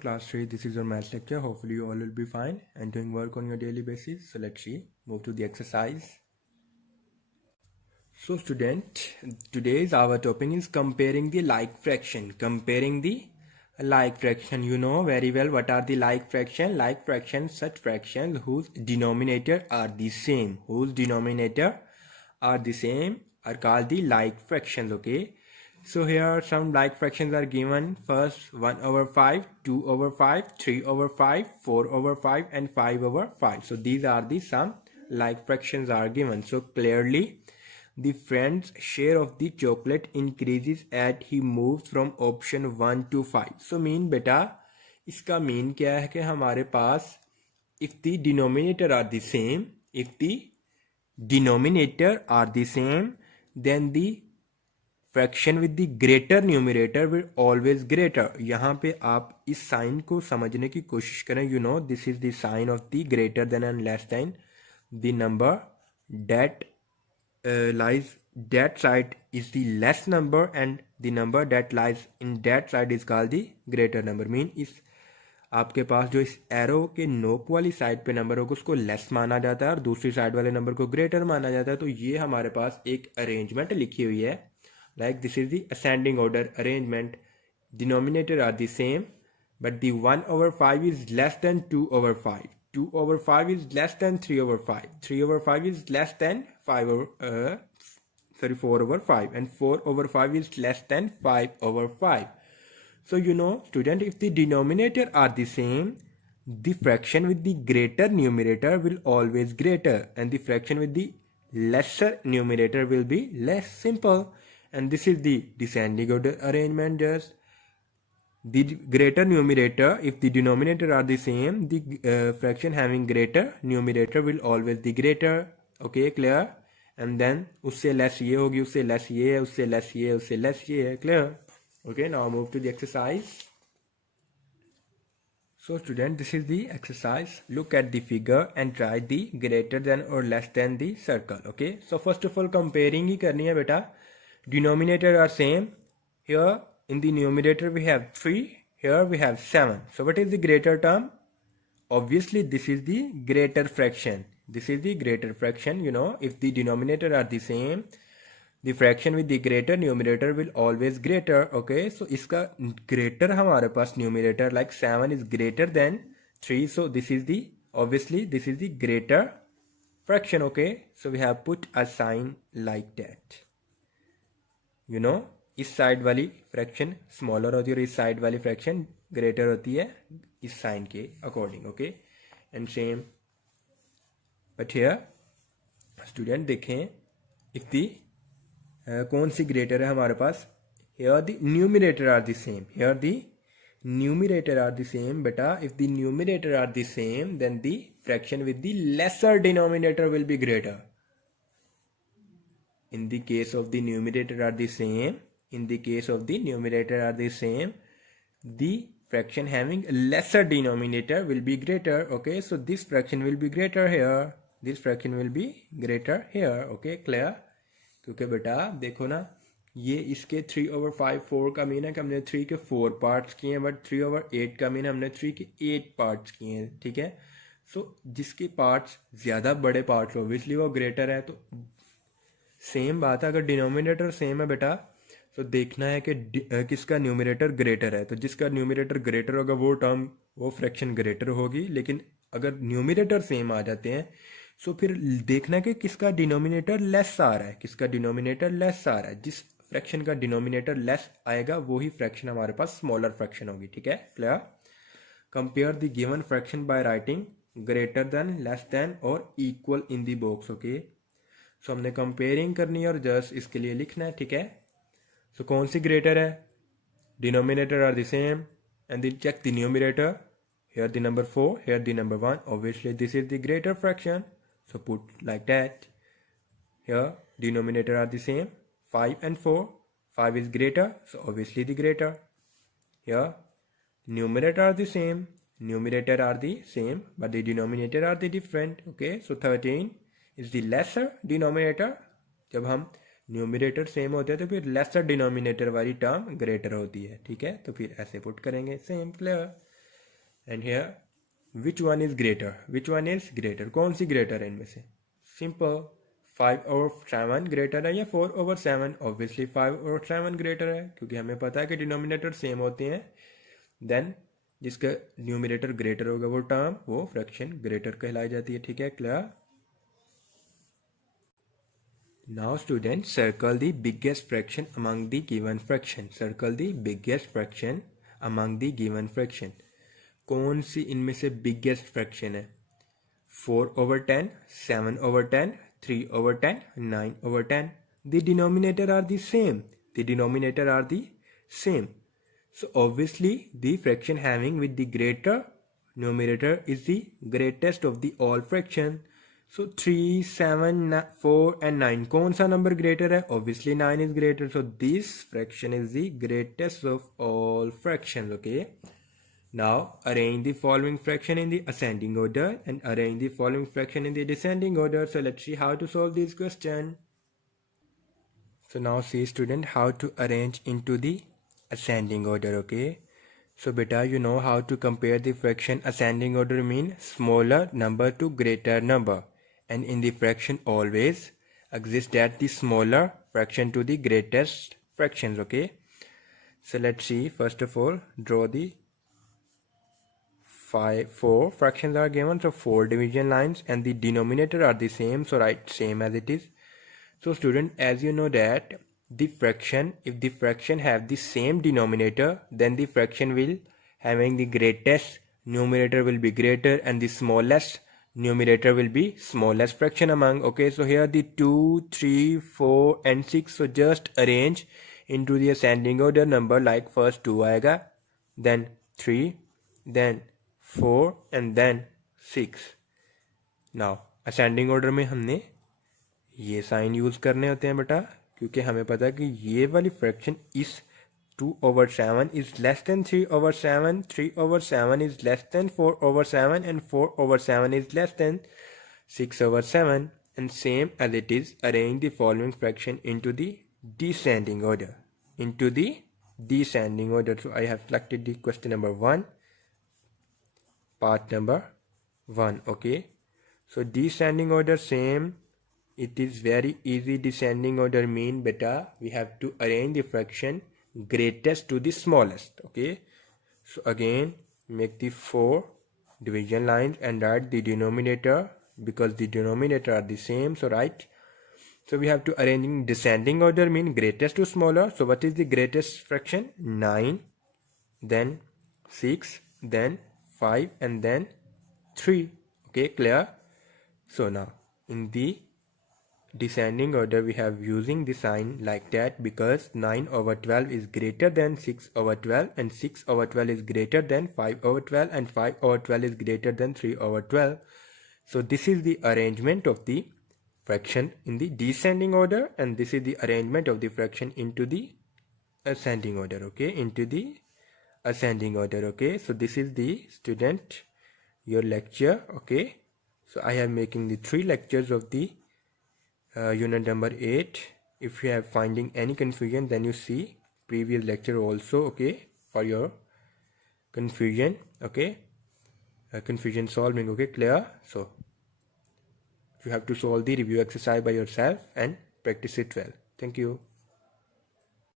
Class 3, this is your math lecture. Hopefully you all will be fine and doing work on your daily basis. So let's see, move to the exercise. So student, today's our topic is comparing the like fraction. Comparing the like fraction. You know very well what are the like fraction. Like fractions, such fractions whose denominator are the same. Whose denominator are the same are called the like fractions. Okay. So here some like fractions are given. First 1/5, 2/5, 3/5, 4/5 and 5/5. So these are the some like fractions are given. So clearly the friend's share of the chocolate increases as he moves from option 1 to 5. So mean बेटा इसका mean क्या है कि हमारे पास if the denominator are the same, if the denominator are the same, then the fraction with the greater numerator will always greater. यहाँ पे आप इस साइन को समझने की कोशिश करें. You know this is the sign of the greater than and less than. The number that lies that side is the less number and the number that lies in that side is called the greater number. Mean इस आपके पास जो इस arrow के नोक वाली side पे number होगा उसको लेस माना जाता है और दूसरी साइड वाले नंबर को ग्रेटर माना जाता है. तो ये हमारे पास एक अरेंजमेंट लिखी हुई है. Like this is the ascending order arrangement. Denominator are the same, but the 1/5 is less than 2/5. 2/5 is less than 3/5. 3/5 is less than 4/5, and 4/5 is less than 5/5. So you know, student, if the denominator are the same, the fraction with the greater numerator will always greater, and the fraction with the lesser numerator will be less simple. And this is the descending order arrangement. Just the greater numerator, if the denominator are the same, the fraction having greater numerator will always be greater. Okay, clear? And then उससे less ये होगी, उससे less ये है, उससे less ये है, उससे less ये है. Clear? Okay, now move to the exercise. So student, this is the exercise. Look at the figure and try the greater than or less than the circle. Okay, so first of all comparing ही करनी है बेटा. Denominator are same. Here in the numerator we have 3, here we have 7. So what is the greater term? Obviously this is the greater fraction. This is the greater fraction. You know, if the denominator are the same, the fraction with the greater numerator will always greater. Okay, so इसका greater हमारे पास numerator like 7 is greater than 3. So this is the, obviously this is the greater fraction. Okay, so we have put a sign like that. You know इस side वाली fraction smaller होती है और इस side वाली fraction greater होती है इस साइन के according. Okay, and same but here student देखें इफ दी कौन सी ग्रेटर है हमारे पास. Here the numerator are the same. Here the numerator are the same बेटा. If the numerator are the same then the fraction with the lesser denominator will be greater. In the case of the numerator are the same, in the case of the numerator are the same, the fraction having lesser denominator will be greater. Okay, so this fraction will be greater here, this fraction will be greater here. Okay, clear? क्योंकि बेटा देखो ना ये इसके 3/5 4 का mean है कि हमने 3 के 4 पार्ट्स किए हैं, बट 3/8 का मीन हमने 3 के 8 पार्ट्स किए हैं. ठीक है, सो जिसके पार्ट्स ज़्यादा बड़े पार्ट्स ऑब्वियसली वो ग्रेटर है. तो सेम बात है, अगर डिनोमिनेटर सेम है बेटा तो देखना है कि किसका न्यूमरेटर ग्रेटर है. तो जिसका न्यूमरेटर ग्रेटर होगा वो टर्म वो फ्रैक्शन ग्रेटर होगी. लेकिन अगर न्यूमरेटर सेम आ जाते हैं तो फिर देखना है कि किसका डिनोमिनेटर लेस आ रहा है, किसका डिनोमिनेटर लेस आ रहा है. जिस फ्रैक्शन का डिनोमिनेटर लेस आएगा वही फ्रैक्शन हमारे पास स्मॉलर फ्रैक्शन होगी. ठीक है, clear? Compare the given fraction by writing greater than, less than और equal in the box. Okay, so हमने कंपेयरिंग करनी है और जस्ट इसके लिए लिखना है. ठीक है, सो कौन सी ग्रेटर है? Denominator are the same and then check the numerator. Here the number 4, here the number 1. Obviously this is the greater fraction, so put like that. Here denominator are the same 5 and 4. 5 is greater, so obviously the greater. Here numerator are the same, numerator are the same, but the denominator are the different. Okay, so 13 is the lesser denominator. जब हम numerator same होते हैं तो फिर laser denominator वाली term greater होती है. ठीक है, तो फिर ऐसे पुट करेंगे. Same, clear? And here which one is greater, कौन सी ग्रेटर है इनमें से? सिंपल, 5/7 ग्रेटर है या 4/7? ऑब्वियसली 5/7 ग्रेटर है, क्योंकि हमें पता है कि डिनोमिनेटर सेम होते हैं। देन जिसका न्यूमिनेटर ग्रेटर होगा वो टर्म, वो फ्रैक्शन ग्रेटर कहलाई जाती है। ठीक है, clear? Now student, circle the biggest fraction among the given fraction. Circle the biggest fraction among the given fraction. कौन सी इनमें से बिगेस्ट फ्रैक्शन है? 4/10, 7/10, 3/10, 9/10. The denominator are the same. The denominator are the same. So obviously the fraction having with the greater numerator is the greatest of the all fraction. So 3, 7, 4 and 9. कौन सा number greater है? Obviously 9 is greater. So this fraction is the greatest of all fractions. Okay. Now arrange the following fraction in the ascending order and arrange the following fraction in the descending order. So let's see how to solve this question. So now see student how to arrange into the ascending order. Okay. So beta, you know how to compare the fraction. Ascending order mean smaller number to greater number, and in the fraction always exists that the smaller fraction to the greatest fractions. Okay. So let's see, first of all draw the 4 fractions are given, so 4 division lines, and the denominator are the same, so write same as it is. So student, as you know that the fraction, if the fraction have the same denominator, then the fraction will having the greatest numerator will be greater and the smallest numerator will be smallest fraction among. Okay, so here the 2, 3, 4 and 6. So just arrange into the ascending order number, like first 2 आएगा, then 3, then 4 and then 6. Now ascending order में हमने ये sign use करने होते हैं बेटा, क्योंकि हमें पता है कि ये वाली फ्रैक्शन इस 2/7 is less than 3/7, 3/7 is less than 4/7 and 4/7 is less than 6/7. And same as it is, arrange the following fraction into the descending order. So I have selected the question number 1, part number 1. Okay, so descending order same. It is very easy. Descending order mean beta, we have to arrange the fraction greatest to the smallest. Okay, so again make the 4 division lines and write the denominator, because the denominator are the same, so write. So we have to arrange in descending order mean greatest to smaller. So what is the greatest fraction? 9, then 6, then 5 and then 3. Okay, clear? So now in the descending order we have using the sign like that, because 9/12 is greater than 6/12 and 6/12 is greater than 5/12 and 5/12 is greater than 3/12. So this is the arrangement of the fraction in the descending order, and this is the arrangement of the fraction into the ascending order. Okay, into the ascending order. Okay, so this is the student your lecture. Okay, so I am making the 3 lectures of the unit number 8. If you have finding any confusion, then you see previous lecture also. Okay, for your confusion. Okay, confusion solving. Okay, clear? So you have to solve the review exercise by yourself and practice it well. Thank you.